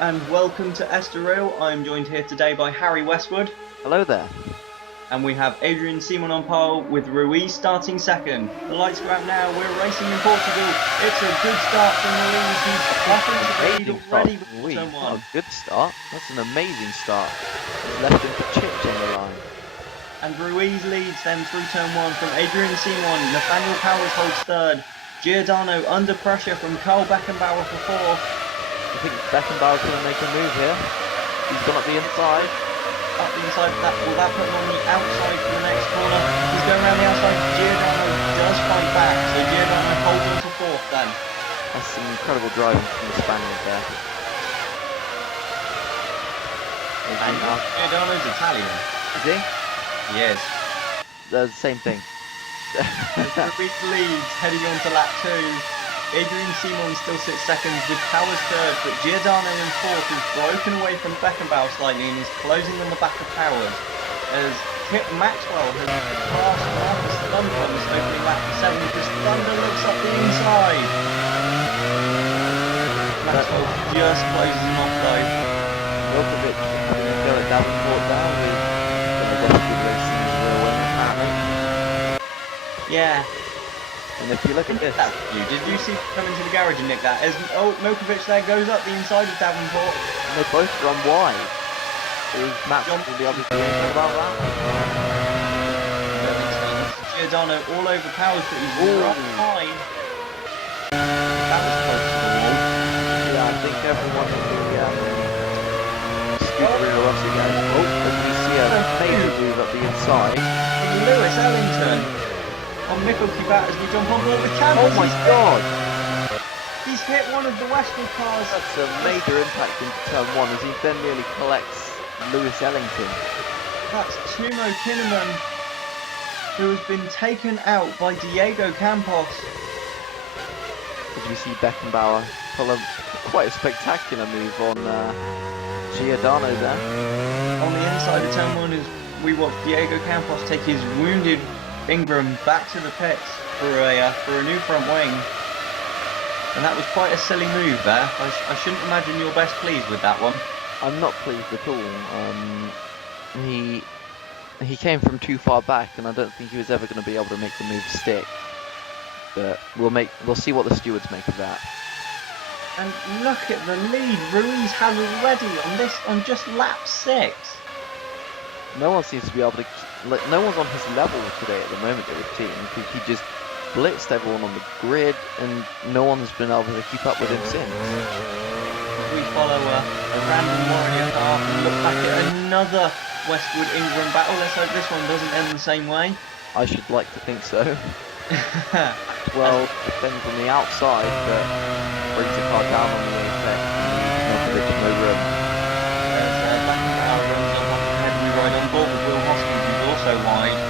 and welcome to Estoril. I'm joined here today by Harry Westwood. Hello there. And we have Adrian Simon on pole with Ruiz starting second. The lights are out now, we're racing in Portugal. It's a good start from Ruiz, he's off into the lead already before turn one. Oh, good start. That's an amazing start. Left him for chips on the line. And Ruiz leads then through turn one from Adrian Simon. Nathaniel Powers holds third. Giordano under pressure from Carl Beckenbauer for fourth. I think Beckenbauer's going to make a move here. He's gone up the inside. Up the inside, will that put him on the outside for the next corner? He's going around the outside. Giordano does fight back, so Giordano holds on to fourth then. That's some incredible driving from the Spaniard there. And Giordano's Italian. Is he? Yes. They're the same thing. Ruiz leads heading on to lap 2. Adrian Simon still sits second with Powers third, but Giordano in fourth is broken away from Beckenbauer slightly and is closing on the back of Powers. As Kip Maxwell has passed Marcus Thunder on this opening lap for 7 because Thunder looks up the inside. Maxwell just closes him off though. Milkovic having a go at Davenport now with Westwood racing as well winning apparently. Yeah. And if you look at this, did you see come into the garage and nick that? As Milkovic there goes up the inside of Davenport. And they both run wide. Is Matt will be obviously about that? Giordano all over Powers, but he's right high. That was close to the wall. Yeah, I think everyone in the Scooter Rossi guys. Oh, as we see a major move up the inside. Lewis Ellington. On Mickelke bat as we jump on board with Campbell. Oh my god! He's hit one of the Westwood cars. That's a major impact into turn one as he then nearly collects Lewis Ellington. That's Timo Kinnaman, who has been taken out by Diego Campos. As we see Beckenbauer pull quite a spectacular move on Giordano there. On the inside of turn one as we watch Diego Campos take his wounded Ingram back to the pits for a new front wing, and that was quite a silly move there. I shouldn't imagine you're best pleased with that one. I'm not pleased at all. He came from too far back, and I don't think he was ever going to be able to make the move stick. But we'll see what the stewards make of that. And look at the lead Ruiz has already on just lap 6. No one seems to be able to. No one's on his level today at the moment with the team because he just blitzed everyone on the grid and no one's been able to keep up with him since. We follow a random Warrior car and look back at another Westwood Ingram battle. Let's hope this one doesn't end the same way. I should like to think so. Well, depends on the outside, but brings the car down on the apex and Milkovic no room. Beckenbauer runs up off the head and we ride on board with Will Hoskins, who's also wide.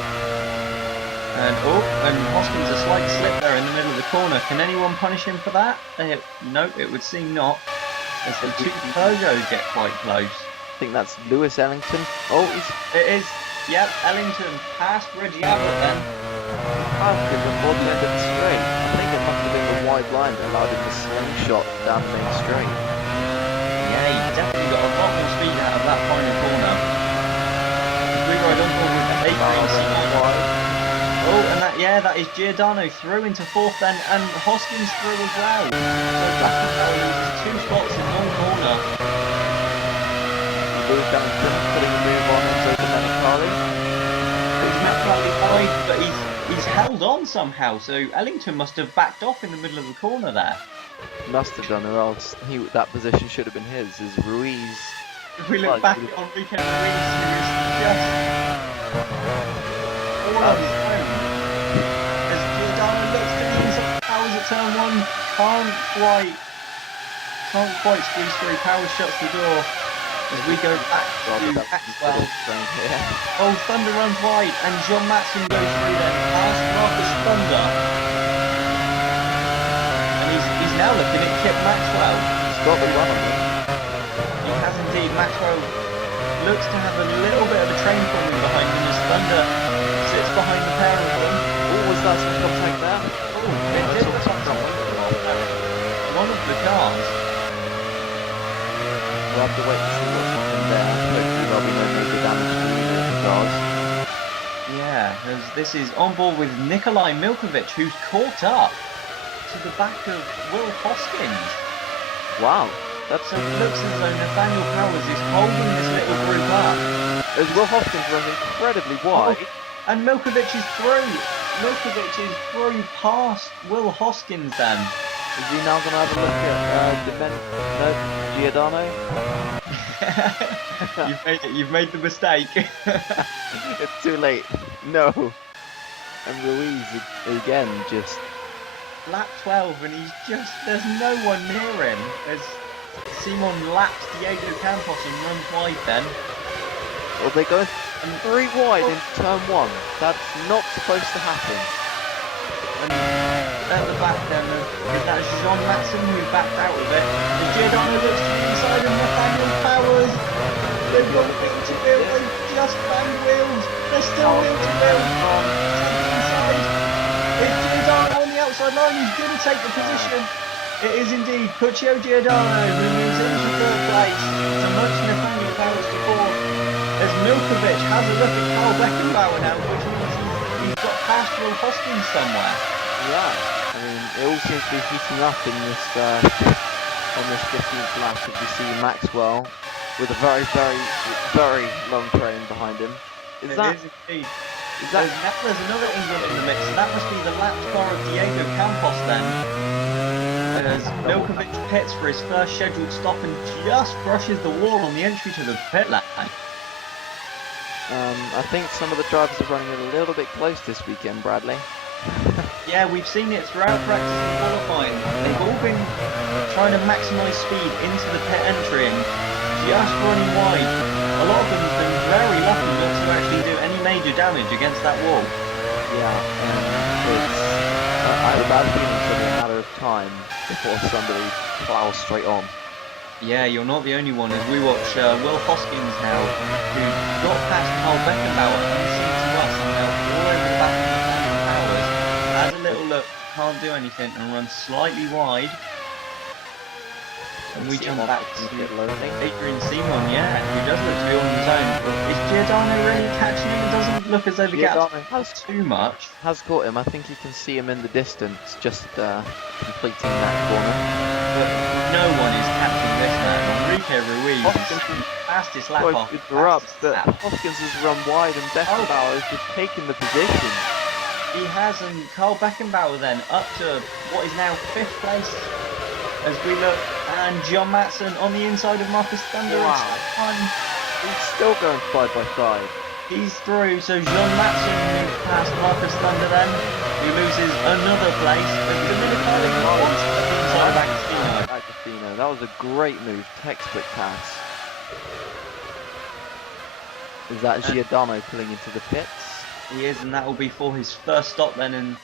And Hoskins a slight slip there in the middle of the corner. Can anyone punish him for that? No, it would seem not. As the two Peugeots get quite close. I think that's Lewis Ellington. Oh, it is. Yep, Ellington past Reggie Ablett then. Because before the end of the straight, I think it must have been the wide line that allowed him to slingshot down the main straight. Yeah, he definitely got a lot more speed out of that final corner. We ride on board with the Prix. Oh, and that is Giordano through into fourth then, and Hoskins through as well. So Beckenbauer loses 2 spots in one corner. Lewis Ellington putting a move on into the Menicali. He's Menicali wide, but he's held on somehow, so Ellington must have backed off in the middle of the corner there. Must have done, or else that position should have been his. Is Ruiz? If we look back on weekend, Ruiz is just all on his own. As Giordano looks to the inside, Powers at turn 1 can't quite squeeze through. Powers shuts the door as we go back to Maxwell. Oh, Thunder runs wide, and John Matson goes through then past Marcus Thunder. He's now looking at Kip Maxwell. He's got the run on him. He has indeed. Maxwell looks to have a little bit of a train forming behind him as Thunder sits behind the pair of them. Oh, was that some contact there? Oh, it did look like one of the cars. We'll have to wait and see what's happened there. Hopefully there'll be no major damage to either of the cars. Yeah, as this is on board with Nikolai Milkovic, who's caught up to the back of Will Hoskins. Wow. So it looks as though Nathaniel Powers is holding this little group up. As Will Hoskins runs incredibly wide. Oh, and Milkovic is through. Milkovic is through past Will Hoskins then. Is he now going to have a look at Giordano? You've made it. You've made the mistake. It's too late. No. And Ruiz again just... Lap 12 and there's no one near him as Simon laps Diego Campos and runs wide then. Well, they go 3 wide in turn 1. That's not supposed to happen. And at the back then, is that Jean Matson who backed out of it. And Giordano looks to the inside of Nathaniel Powers. They've got wheel to wheel, they've just banged wheels. They're still wheel to wheel. Inside. It's Giordano on the outside line who's going to take the position. It is indeed Puccio Giordano who moves into 3rd place to nudge Nathaniel Powers to 4th. As Milkovic has a look at Carl Beckenbauer now, which means he's got past Will Hoskins somewhere. Yeah, I mean, it all seems to be heating up in this on this 15th lap as we see Maxwell with a very, very, very long train behind him. Is indeed. There's another England in the mix, so that must be the lapped car of Diego Campos then. As Milkovic pits for his first scheduled stop and just brushes the wall on the entry to the pit lane. I think some of the drivers are running a little bit close this weekend, Bradley. Yeah, we've seen it throughout practice and qualifying. They've all been trying to maximise speed into the pit entry and just running wide. A lot of them have been very lucky not to actually do any major damage against that wall. Yeah, I have a bad feeling it's only a matter of time before somebody plows straight on. Yeah, you're not the only one as we watch Will Hoskins now, who got past Carl Beckenbauer and seems to us and now all over the back of Nathaniel Powers. Has a little look, can't do anything and runs slightly wide. And we jump back to Adrian Simon, yeah, who does look to be on his own. Is Giordano really catching him? It doesn't look as though the gap has too much. Has caught him. I think you can see him in the distance, just completing that corner. But no one is catching this man. Enrique Ruiz is fastest lap off. Hoskins has run wide and Beckenbauer has just taken the position. He has, and Carl Beckenbauer then up to what is now 5th place as we look, and John Matson on the inside of Marcus Thunder. Wow. He's still going side by side. He's through, so John Matson moves past Marcus Thunder then, who loses another place, but Domenico inside Agostino. That was a great move, textbook pass. Is that Giordano pulling into the pits? He is, and that will be for his first stop then, and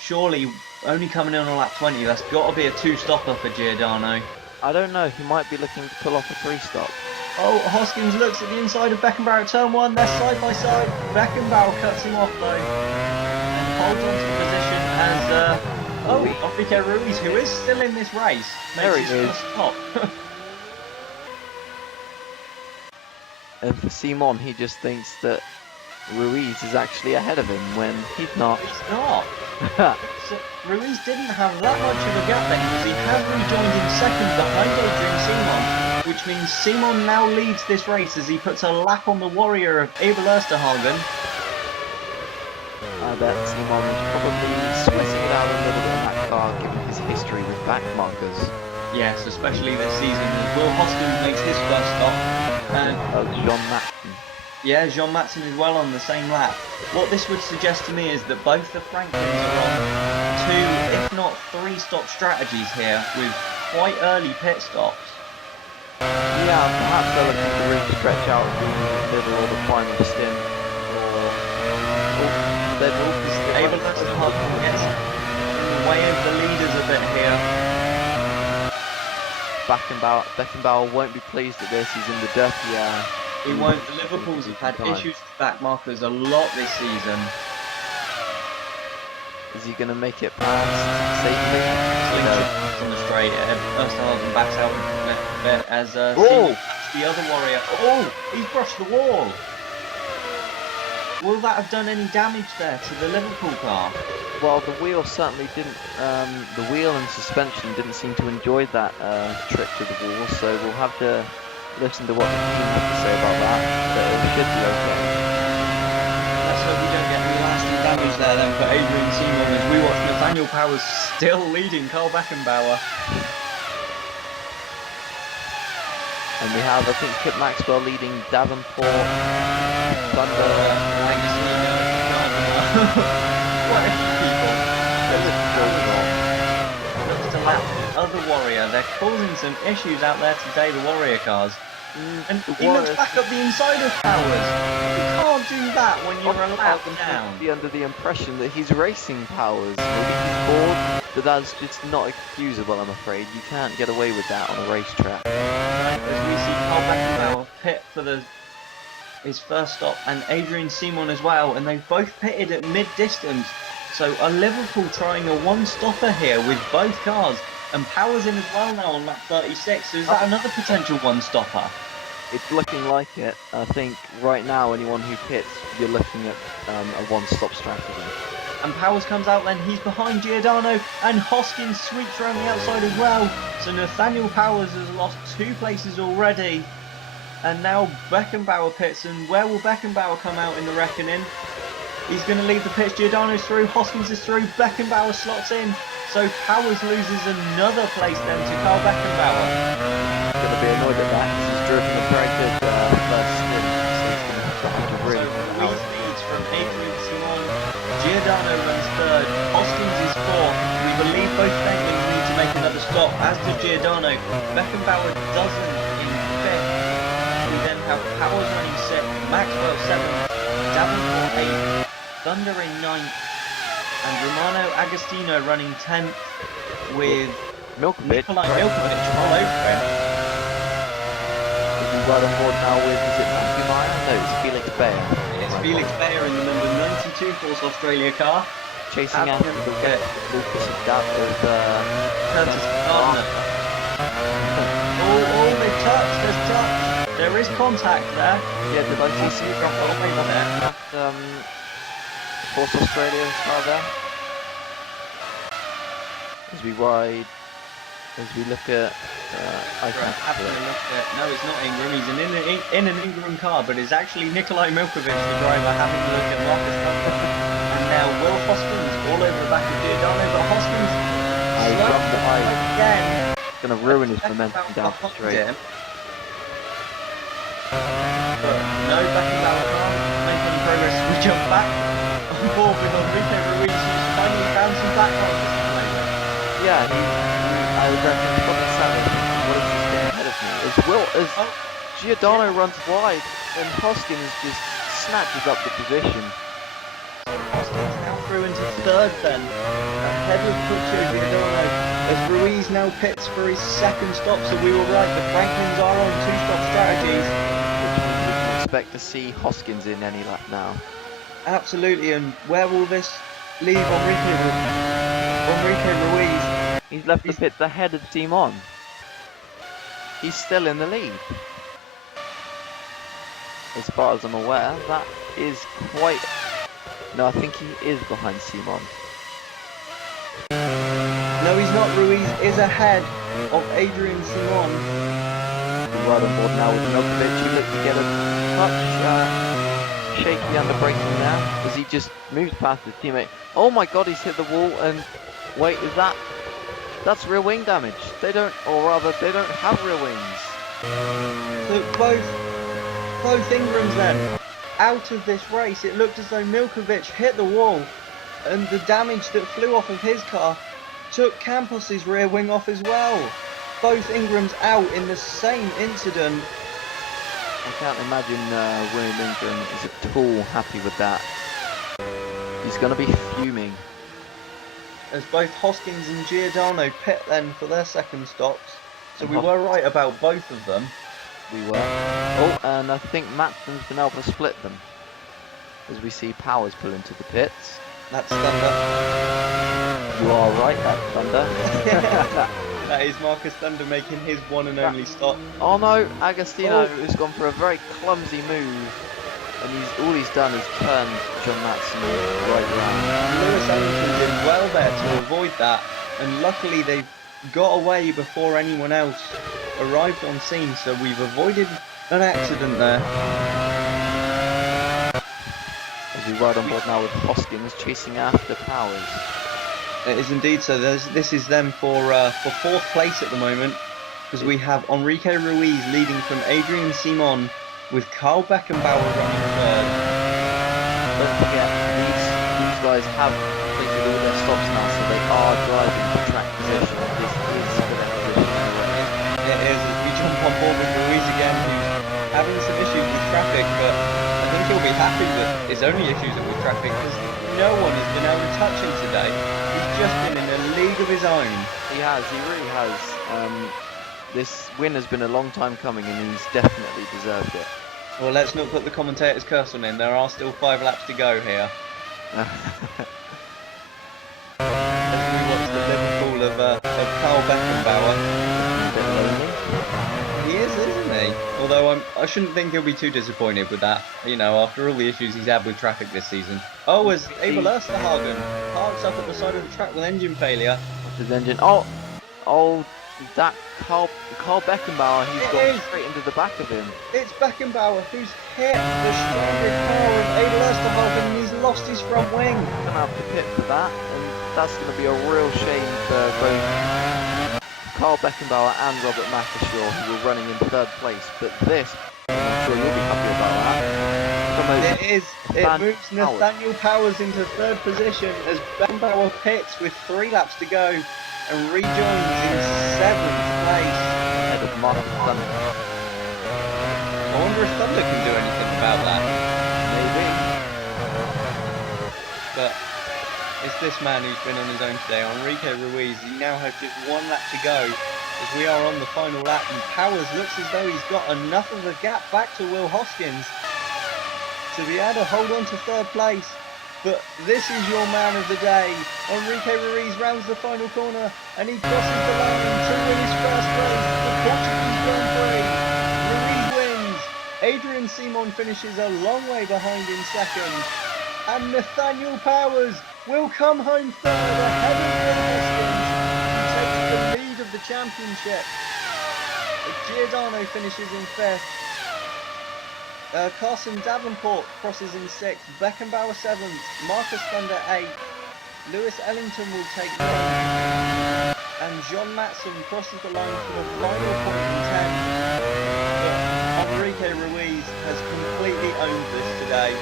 surely only coming in on lap 20, that's got to be a 2-stopper for Giordano. I don't know, he might be looking to pull off a 3-stop. Oh, Hoskins looks at the inside of Beckenbauer at turn 1, they're side by side. Beckenbauer cuts him off though, and holds on to the position as Enrique Ruiz, who is still in this race, makes his first stop. And for Simon, he just thinks that Ruiz is actually ahead of him when he's not. He's not. So Ruiz didn't have that much of a gap then, because he has rejoined in 2nd behind Adrian Simon, which means Simon now leads this race as he puts a lap on the warrior of Abel Osterhagen. I bet Simon is probably sweating it out a little bit in that car, given his history with back markers. Yes, especially this season as Will Hoskins makes his first stop. And John Matson. Yeah, Jean Matson is well on the same lap. What this would suggest to me is that both the Franklins are on 2, if not 3 stop strategies here with quite early pit stops. Yeah, perhaps they're looking to really stretch out the middle or the final stint. Or they're all able to get in the way of the leaders a bit here. Beckenbauer won't be pleased at this, he's in the dirty air. He won't. The Liverpools have had issues with back markers a lot this season. Is he going to make it past safely? Slingshot on the straight ahead. Osterhausen backs out a bit as Oh! the other warrior. Oh, he's brushed the wall. Will that have done any damage there to the Liverpool car? Well, the wheel certainly didn't. The wheel and suspension didn't seem to enjoy that trip to the wall, so we'll have to listen to what the team have to say about that. But it should be okay. Let's hope we don't get any lasting damage there then for Adrian Simon as we watch Nathaniel Powers still leading Carl Beckenbauer. And we have, I think, Kip Maxwell leading Davenport, Thunder, What a few people. Looks to lap the other warrior. They're causing some issues out there today, the warrior cars. And he looks back up the inside of Powers. You can't do that when you're a lap down. Be under the impression that he's racing Powers. Maybe he's bored, but that's just not excusable, I'm afraid. You can't get away with that on a racetrack. As we see Carl Beckenbauer pit for his first stop, and Adrian Simon as well, and they've both pitted at mid-distance. So are Liverpool trying a one-stopper here with both cars, and Powers in as well now on lap 36. So is that another potential one-stopper? It's looking like it. I think right now anyone who pits, you're looking at a one-stop strategy. And Powers comes out then, he's behind Giordano, and Hoskins sweeps around the outside as well. So Nathaniel Powers has lost 2 places already. And now Beckenbauer pits, and where will Beckenbauer come out in the reckoning? He's going to leave the pits, Giordano's through, Hoskins is through, Beckenbauer slots in. So Powers loses another place then to Carl Beckenbauer. He's going to be annoyed at that, because he's driven a very good first stint, so he's going to have to really Ruiz leads from Adrian Simon, Giordano runs 3rd, Hoskins is 4th. We believe both Bentleys need to make another stop, as does Giordano. Beckenbauer doesn't in 5th. We then have Powers running 6th, Maxwell 7th, Davenport 8th, Thunder in 9th, and Romano Agostino running 10th with Milkovic Nikolai Milkovic all over him. Is he right on board now with, is it Matthew Meyer? No, it's Felix Bayer. It's Felix Bayer in the number 92 Force Australia car. Chasing after Lucas and that of Curtis Gardner. Oh, they touch, there's touch. There is contact there. Yeah, did I see you drop away there? Force Australia car there. As we ride, as we look at no, it's not Ingram. He's in an Ingram car, but it's actually Nikolai Milkovic, the driver, having a look at Marcus Thunder. And now Will Hoskins all over the back of Giordano, but Hoskins again. Going to ruin his momentum down the straight. But no, Beckenbauer can't make any progress. We jump back on board with Enrique Ruiz, who's finally found some back on this moment. Yeah, I reckon he's probably savage. What is just getting ahead of me? As Giordano runs wide, and Hoskins just snatches up the position. Hoskins now through into 3rd then, ahead of Giordano, as Ruiz now pits for his 2nd stop. So we were right, the Franklins are on 2-stop strategies. We can expect to see Hoskins in any lap now. Absolutely, and where will this leave Enrique Ruiz? He's left the pits ahead of Simon. He's still in the lead. As far as I'm aware, that is quite... No, I think he is behind Simon. No, he's not. Ruiz is ahead of Adrian Simon. Right on board now with Milkovic. He looked to get a touch shaky under braking now as he just moves past his teammate. Oh my god, he's hit the wall, and wait, is that's rear wing damage? They don't have rear wings. So both Ingrams then out of this race. It looked as though Milkovic hit the wall, and the damage that flew off of his car took Campos's rear wing off as well. Both Ingrams out in the same incident. I can't imagine William Ingram is at all happy with that. He's going to be fuming. As both Hoskins and Giordano pit then for their 2nd stops. So we were right about both of them. We were. Oh, and I think Matson's been able to split them. As we see Powers pull into the pits. That's Thunder. You are right, that's Thunder. That is Marcus Thunder making his one and only stop. Oh no, Agostino has gone for a very clumsy move, and all he's done is turned John Matson right round. Lewis Hamilton did well there to avoid that, and luckily they got away before anyone else arrived on scene, so we've avoided an accident there. As we ride on board now with Hoskins chasing after Powers. It is indeed so. This is them for fourth place at the moment, because we have Enrique Ruiz leading from Adrian Simon with Carl Beckenbauer running third. Don't forget, these guys have completed all their stops now, so they are driving for track position. This is for their position anyway. It is, as we jump on board with Ruiz again, who's having some issues with traffic, but I think he'll be happy that it's only issues with traffic, because no one has been able to touch him today. He's just been in a league of his own. He really has. This win has been a long time coming, and he's definitely deserved it. Well, let's not put the commentator's curse on him. There are still 5 laps to go here. As we watch the Liverpool of Carl Beckenbauer. A bit lonely. He is, isn't he? Although I shouldn't think he'll be too disappointed with that. You know, after all the issues he's had with traffic this season. Oh, as Abel Osterhagen parks up at the side of the track with engine failure. What's his engine? Oh, that Carl Beckenbauer, he's gone straight into the back of him. It's Beckenbauer who's hit the stronger car of Abel Osterhagen and he's lost his front wing. He's going to have to pit for that, and that's going to be a real shame for both Carl Beckenbauer and Robert Makashaw, who were running in third place. But this, I'm sure you'll be happy about that. It moves Nathaniel Powers into third position as Beckenbauer pits with 3 laps to go and rejoins in 7th place. Ahead of Marcus Thunder. I wonder if Thunder can do anything about that. Maybe. But it's this man who's been on his own today, Enrique Ruiz. He now has just 1 lap to go as we are on the final lap, and Powers looks as though he's got enough of a gap back to Will Hoskins to be able to hold on to third place. But this is your man of the day. Enrique Ruiz rounds the final corner and he crosses the line to win his first race, the Portuguese Grand Prix. Ruiz wins. Adrian Simon finishes a long way behind in second. And Nathaniel Powers will come home third ahead of Will Hoskins, who takes the lead of the championship. Giordano finishes in 5th. Carson Davenport crosses in 6th, Beckenbauer 7th, Marcus Thunder 8th, Lewis Ellington will take 9th, and John Matson crosses the line for the final point in 10th. But Enrique Ruiz has completely owned this today,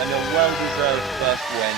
and a well-deserved first win.